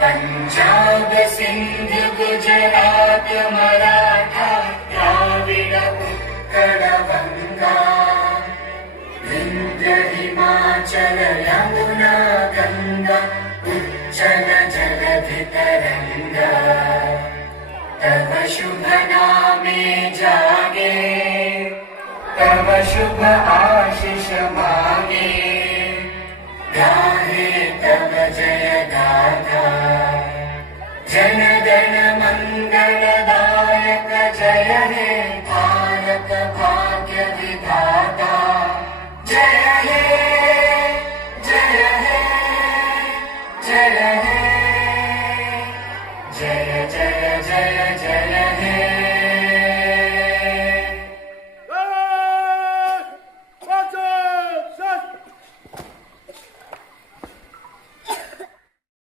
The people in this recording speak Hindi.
पंजाब सिंध गुजरात मराठा द्राविड उत्कल बंगा विंध्य हिमाचल यमुना गंगा उच्चल जलधि तरंगा तव शुभ नामे जागे तव शुभ आशीष मांगे गाहे तव जय गाथा जन गण मंगलदायक जय हे भारत भाग्य विधाता जय हे